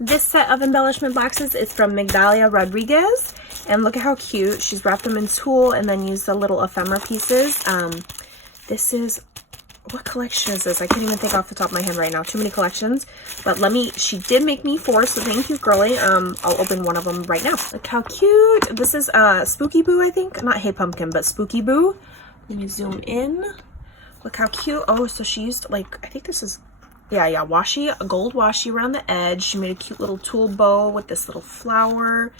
This set of embellishment boxes is from Magdala Rodriguez, and look at how cute. She's wrapped them in tulle and then used the little ephemera pieces. This is, what collection is this? I can't even think off the top of my head right now. Too many collections. But she did make me 4, so thank you, girly. I'll open one of them right now. Look how cute. This is Spooky Boo, I think. Not Hey Pumpkin, but Spooky Boo. Let me zoom in. Look how cute. Oh, so she used, like, I think this is, yeah, washi, a gold washi around the edge. She made a cute little tulle bow with this little flower.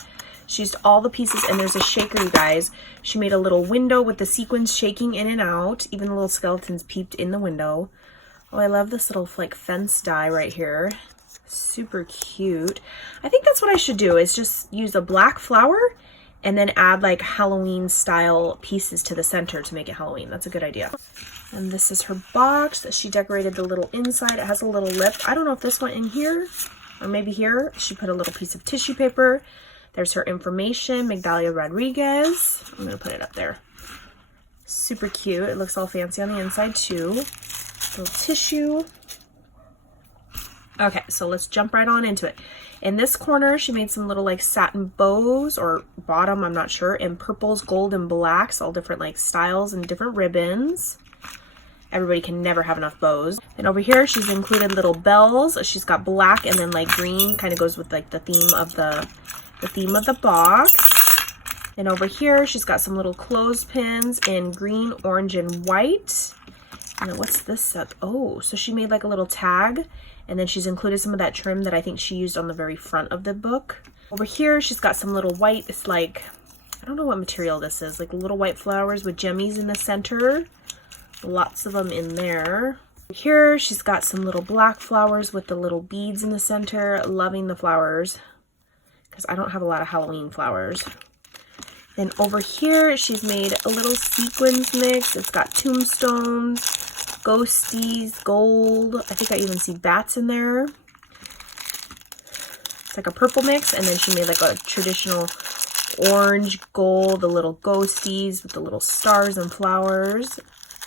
She used all the pieces, and there's a shaker, you guys. She made a little window with the sequins shaking in and out. Even the little skeletons peeped in the window. Oh, I love this little, like, fence die right here. Super cute. I think that's what I should do, is just use a black flower and then add, like, Halloween style pieces to the center to make it Halloween. That's a good idea. And this is her box. She decorated the little inside. It has a little lip. I don't know if this went in here or maybe here. She put a little piece of tissue paper. There's her information, Magdala Rodriguez. I'm gonna put it up there. Super cute. It looks all fancy on the inside too. Little tissue. Okay, so let's jump right on into it. In this corner, she made some little like satin bows or bottom, I'm not sure, in purples, gold, and blacks, all different like styles and different ribbons. Everybody can never have enough bows. And over here, she's included little bells. She's got black and then like green, kind of goes with like the theme of the box. And over here, she's got some little clothespins in green, orange, and white. And then what's this set? Oh, so she made like a little tag, and then she's included some of that trim that I think she used on the very front of the book. Over here, she's got some little white, it's like, I don't know what material this is, like little white flowers with gemmies in the center. Lots of them in there. Here, she's got some little black flowers with the little beads in the center. Loving the flowers, because I don't have a lot of Halloween flowers. Then over here, she's made a little sequins mix. It's got tombstones, ghosties, gold. I think I even see bats in there. It's like a purple mix, and then she made like a traditional orange, gold, the little ghosties with the little stars and flowers.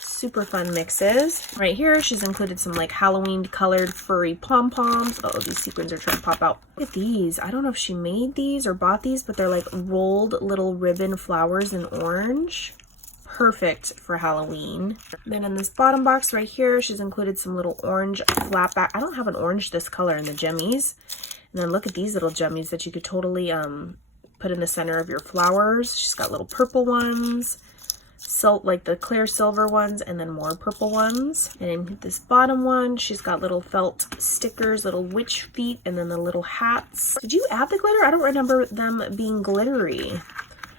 Super fun mixes. Right here, she's included some like Halloween colored furry pom-poms. Oh, these sequins are trying to pop out. Look at these. I don't know if she made these or bought these, but they're like rolled little ribbon flowers in orange. Perfect for Halloween. Then in this bottom box right here, she's included some little orange flat back. I don't have an orange this color in the gemmies. And then look at these little gemmies that you could totally put in the center of your flowers. She's got little purple ones. So like the clear silver ones, and then more purple ones. And in this bottom one, she's got little felt stickers, little witch feet, and then the little hats. Did you add the glitter? I don't remember them being glittery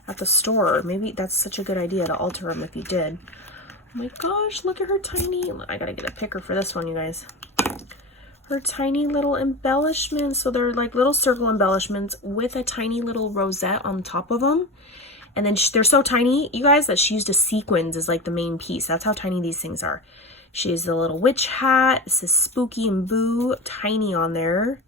at the store. Maybe that's such a good idea to alter them if you did. Oh my gosh, look at her tiny, I gotta get a picker for this one, you guys. Her tiny little embellishments. So they're like little circle embellishments with a tiny little rosette on top of them. And then they're so tiny, you guys, that she used a sequins as like the main piece. That's how tiny these things are. She has the little witch hat. It says Spooky and Boo, tiny on there.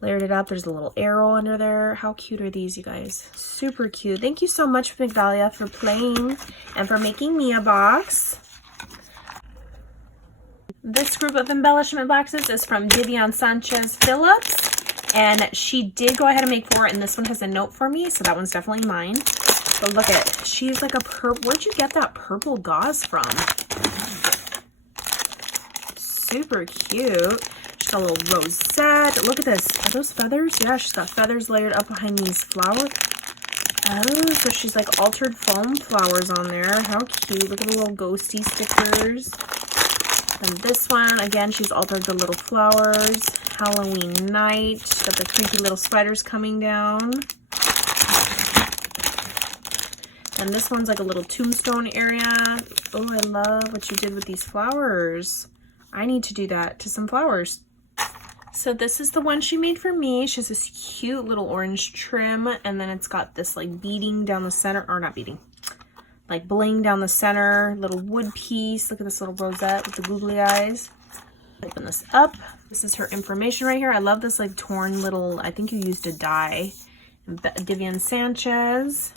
Layered it up. There's a little arrow under there. How cute are these, you guys? Super cute. Thank you so much, Migdalia, for playing and for making me a box. This group of embellishment boxes is from Divian, Sanchez, Phillips. And she did go ahead and make 4, and this one has a note for me, so that one's definitely mine. But look at it. She's like a purple. Where'd you get that purple gauze from? Super cute. She's got a little rosette. Look at this. Are those feathers? Yeah, she's got feathers layered up behind these flowers. Oh, so she's like altered foam flowers on there. How cute. Look at the little ghosty stickers. And this one, again, she's altered the little flowers. Halloween night. She's got the creepy little spiders coming down. And this one's like a little tombstone area. Oh, I love what you did with these flowers. I need to do that to some flowers. So this is the one she made for me. She has this cute little orange trim, and then it's got this like beading down the center, or not beading, like bling down the center, little wood piece. Look at this little rosette with the googly eyes. Open this up. This is her information right here. I love this like torn little, I think you used a dye. Divian, Sanchez.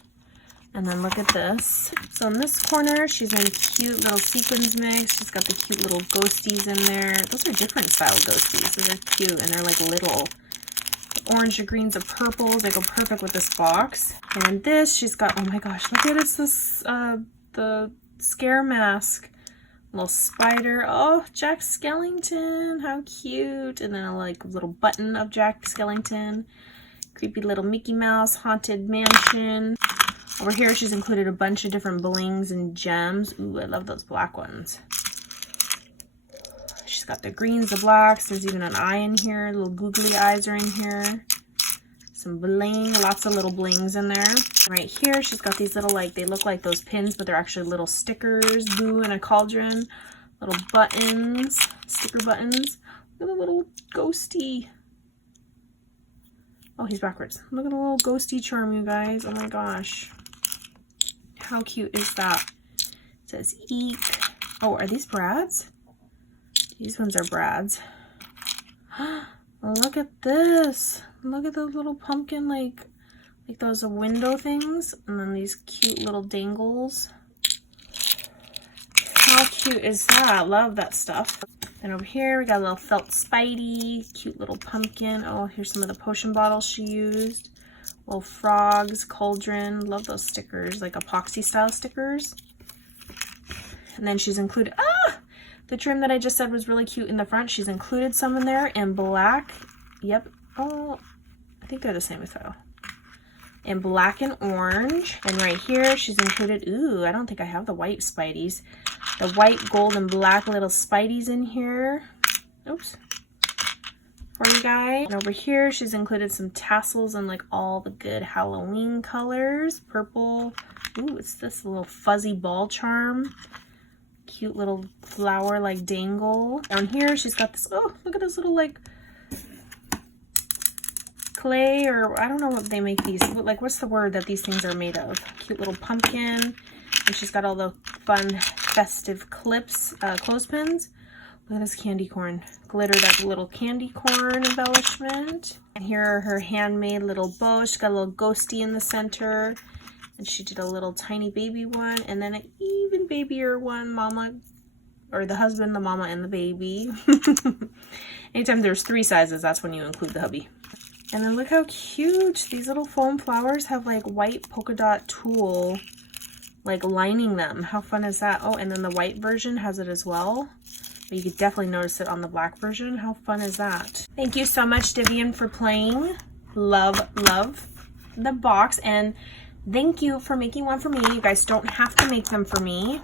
And then look at this. So in this corner, she's in cute little sequins mix. She's got the cute little ghosties in there. Those are different style ghosties. Those are cute, and they're like little. orange to greens of purples. They go perfect with this box. And then this, she's got, oh my gosh, look at it's this, the scare mask. Little spider. Oh, Jack Skellington. How cute. And then a like little button of Jack Skellington. Creepy little Mickey Mouse haunted mansion. Over here, she's included a bunch of different blings and gems. Ooh, I love those black ones. She's got the greens, the blacks. There's even an eye in here. Little googly eyes are in here. Some bling, lots of little blings in there. Right here, she's got these little, like, they look like those pins, but they're actually little stickers. Boo and a cauldron. Little buttons, sticker buttons. Look at the little ghosty. Oh, he's backwards. Look at the little ghosty charm, you guys. Oh my gosh. How cute is that? It says eek. Oh, are these brads? These ones are brads. Look at this. Look at those little pumpkin, like those window things. And then these cute little dangles. How cute is that? Love that stuff. And over here, we got a little felt Spidey. Cute little pumpkin. Oh, here's some of the potion bottles she used. Little frogs, cauldron. Love those stickers, like epoxy style stickers. And then she's included, the trim that I just said was really cute in the front. She's included some in there in black. Yep. Oh, I think they're the same as though. In black and orange. And right here, she's included, ooh, I don't think I have the white Spideys. The white, gold, and black little Spideys in here. Oops. For you guys. And over here, she's included some tassels and like all the good Halloween colors. Purple. Ooh, it's this little fuzzy ball charm. Cute little flower like dangle. Down here, she's got this, oh, look at this little like clay, or I don't know what they make these, like what's the word that these things are made of? Cute little pumpkin. And she's got all the fun festive clips, clothespins. Look at this candy corn. Glitter that little candy corn embellishment. And here are her handmade little bows. She's got a little ghosty in the center. And she did a little tiny baby one. And then an even babier one, mama, or the husband, the mama, and the baby. Anytime there's 3 sizes, that's when you include the hubby. And then look how cute. These little foam flowers have like white polka dot tulle like lining them. How fun is that? Oh, and then the white version has it as well. But you could definitely notice it on the black version. How fun is that? Thank you so much, Divian, for playing. Love, love the box. And thank you for making one for me. You guys don't have to make them for me,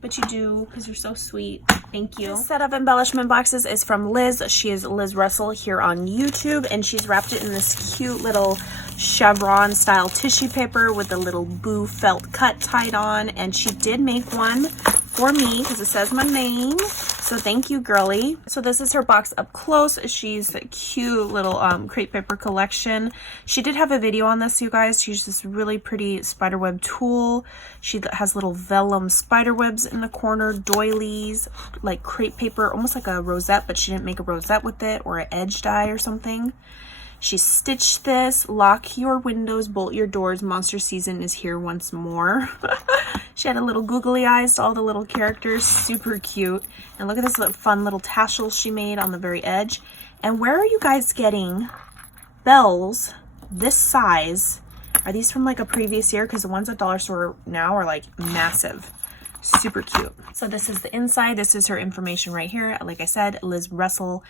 but you do because you're so sweet. Thank you. This set of embellishment boxes is from Liz. She is Liz Russell here on YouTube, and she's wrapped it in this cute little chevron style tissue paper with a little boo felt cut tied on. And she did make one for me because it says my name. So thank you, girly. So this is her box up close. She's a cute little crepe paper collection. She did have a video on this, you guys. She used this really pretty spiderweb tool. She has little vellum spider webs in the corner, doilies, like crepe paper, almost like a rosette, but she didn't make a rosette with it, or an edge die or something. She stitched this. Lock your windows, bolt your doors. Monster season is here once more. She had a little googly eyes to all the little characters. Super cute. And look at this little fun little tassel she made on the very edge. And where are you guys getting bells this size? Are these from like a previous year? Because the ones at dollar store now are like massive. Super cute. So this is the inside. This is her information right here. Like I said, Liz Russell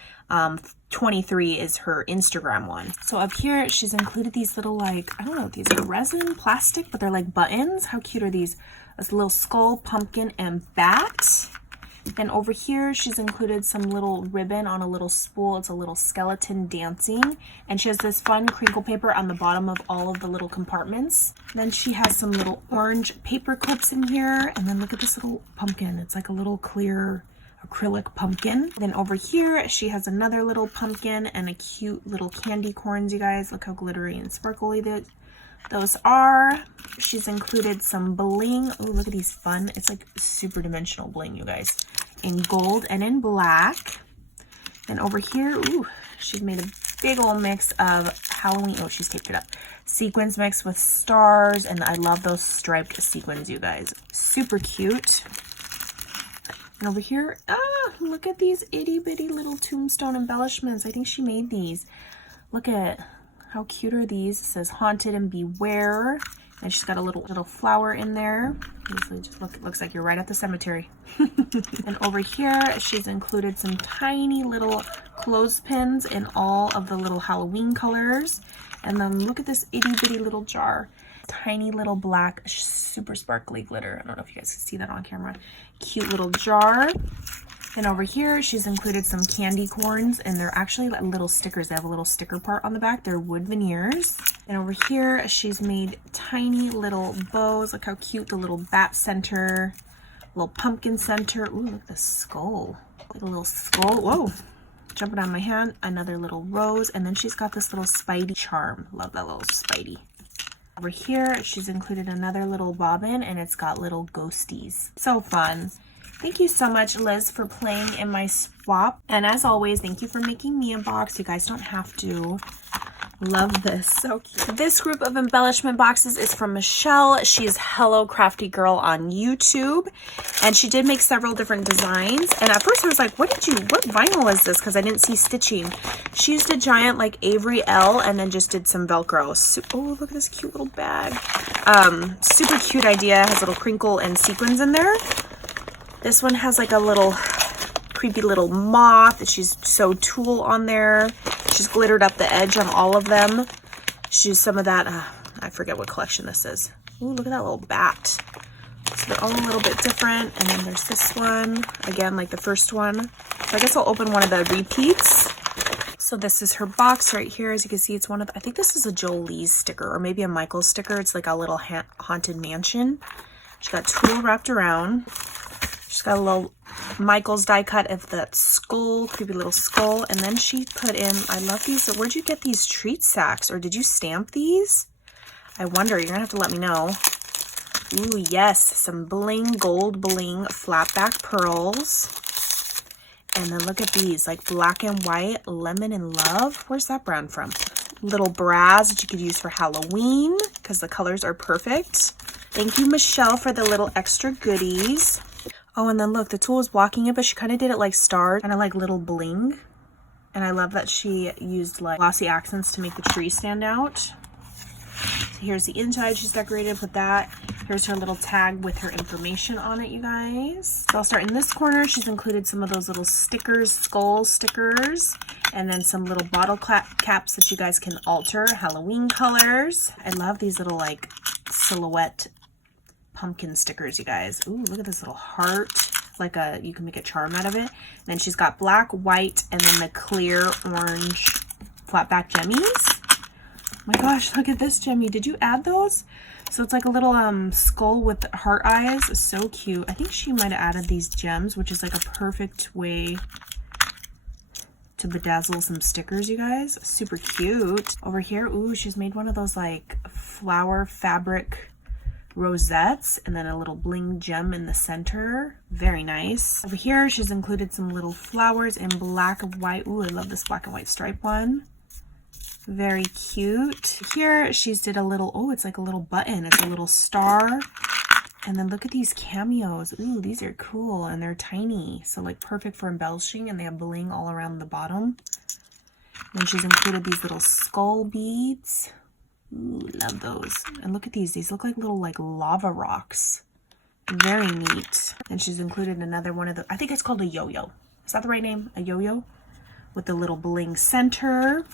23 is her Instagram one. So up here, she's included these little, like, I don't know what these are, resin, plastic, but they're like buttons. How cute are these? This little skull, pumpkin, and bat. And over here, she's included some little ribbon on a little spool. It's a little skeleton dancing. And she has this fun crinkle paper on the bottom of all of the little compartments. Then she has some little orange paper clips in here. And then look at this little pumpkin. It's like a little clear acrylic pumpkin. Then over here, she has another little pumpkin and a cute little candy corns, you guys. Look how glittery and sparkly those are. She's included some bling. Oh, look at these fun. It's like super dimensional bling, you guys, in gold and in black. And over here, ooh, she's made a big old mix of Halloween. Oh, she's taped it up. Sequins mixed with stars. And I love those striped sequins, you guys. Super cute. And over here, look at these itty bitty little tombstone embellishments. I think she made these. Look at How cute are these? It says Haunted and Beware. And she's got a little flower in there. It just looks like you're right at the cemetery. And over here, she's included some tiny little clothespins in all of the little Halloween colors. And then look at this itty bitty little jar. Tiny little black, super sparkly glitter. I don't know if you guys can see that on camera. Cute little jar. And over here, she's included some candy corns, and they're actually like little stickers. They have a little sticker part on the back. They're wood veneers. And over here, she's made tiny little bows. Look how cute, the little bat center, little pumpkin center. Ooh, look at the skull. Like a little skull. Whoa, jumping on my hand. Another little rose. And then she's got this little Spidey charm. Love that little Spidey. Over here, she's included another little bobbin, and it's got little ghosties. So fun. Thank you so much, Liz, for playing in my swap. And as always, thank you for making me a box. You guys don't have to. Love this. So cute. This group of embellishment boxes is from Michelle. She's Hello Crafty Girl on YouTube. And she did make several different designs. And at first I was like, what vinyl is this? Because I didn't see stitching. She used a giant like Avery L and then just did some Velcro. Oh, look at this cute little bag. Super cute idea. Has a little crinkle and sequins in there. This one has like a little creepy little moth. She's sewed tulle on there. She's glittered up the edge on all of them. She used some of that. I forget what collection this is. Ooh, look at that little bat. So they're all a little bit different. And then there's this one. Again, like the first one. So I guess I'll open one of the repeats. So this is her box right here. As you can see, it's one of the, I think this is a Jolie's sticker or maybe a Michael's sticker. It's like a little haunted mansion. She's got tulle wrapped around. She's got a little Michael's die cut of that skull, creepy little skull. And then she put in, I love these. Where'd you get these treat sacks? Or did you stamp these? I wonder. You're going to have to let me know. Ooh, yes. Some bling, gold bling, flat back pearls. And then look at these, like black and white, lemon and love. Where's that brand from? Little brass that you could use for Halloween because the colors are perfect. Thank you, Michelle, for the little extra goodies. Oh, and then look, the tulle is blocking it, but she kind of did it like stars, kind of like little bling. And I love that she used like glossy accents to make the tree stand out. So here's the inside she's decorated, put that. Here's her little tag with her information on it, you guys. So I'll start in this corner. She's included some of those little stickers, skull stickers, and then some little bottle caps that you guys can alter, Halloween colors. I love these little like silhouette pumpkin stickers, you guys. Ooh, look at this little heart. Like you can make a charm out of it. And then she's got black, white, and then the clear orange flat back jemmies. Oh my gosh, look at this jemmy. Did you add those? So it's like a little skull with heart eyes. So cute. I think she might have added these gems, which is like a perfect way to bedazzle some stickers, you guys. Super cute. Over here, ooh, she's made one of those like flower fabric rosettes and then a little bling gem in the center. Very nice. Over here, she's included some little flowers in black and white. Ooh, I love this black and white stripe one. Very cute. Here, she's did a little, oh, it's like a little button. It's a little star. And then look at these cameos. Ooh, these are cool and they're tiny. So like perfect for embellishing, and they have bling all around the bottom. Then she's included these little skull beads. Ooh, love those. And look at these. These look like little like lava rocks. Very neat. And she's included another one of the, I think it's called a yo-yo. Is that the right name? A yo-yo? With the little bling center.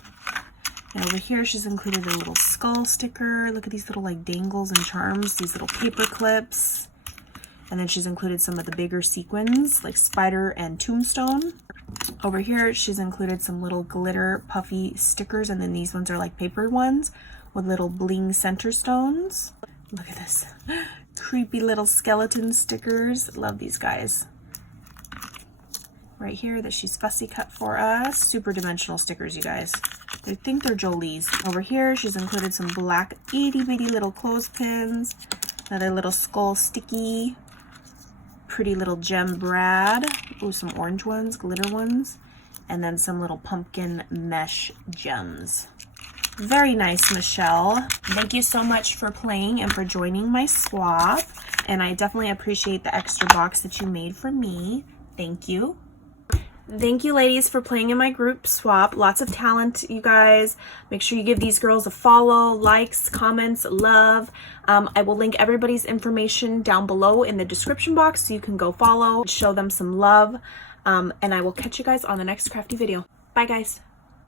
And over here, she's included a little skull sticker. Look at these little like dangles and charms. These little paper clips. And then she's included some of the bigger sequins like spider and tombstone. Over here, she's included some little glitter puffy stickers. And then these ones are like paper ones with little bling center stones. Look at this. Creepy little skeleton stickers. Love these guys. Right here that she's fussy cut for us. Super dimensional stickers, you guys. I think they're Jolie's. Over here, she's included some black itty bitty little clothespins. Another little skull sticky. Pretty little gem brad. Ooh, some orange ones, glitter ones. And then some little pumpkin mesh gems. Very nice, Michelle. Thank you so much for playing and for joining my swap. And I definitely appreciate the extra box that you made for me. Thank you. Thank you, ladies, for playing in my group swap. Lots of talent, you guys. Make sure you give these girls a follow, likes, comments, love. I will link everybody's information down below in the description box so you can go follow, show them some love. And I will catch you guys on the next crafty video. Bye, guys.